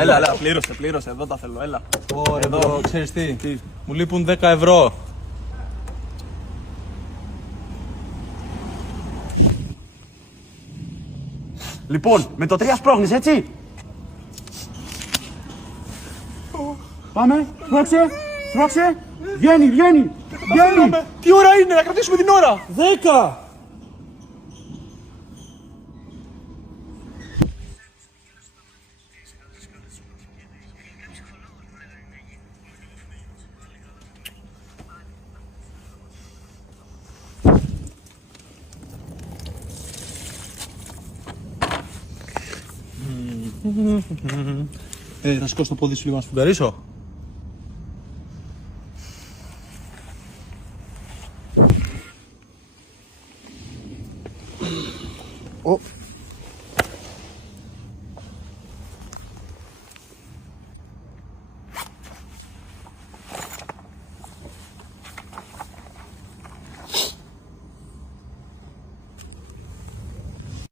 Έλα, πλήρωσε, εδώ τα θέλω, έλα. Ωραία, εδώ, ξέρεις τι, μου λείπουν 10 ευρώ. Λοιπόν, με το 3 σπρώχνεις, έτσι. Πάμε, σπρώξε. Βγαίνει. Τι ώρα είναι, να κρατήσουμε την ώρα. 10. Θα σηκώσω το πόδι σου λίγο να σφουγγαρίσω. Ω,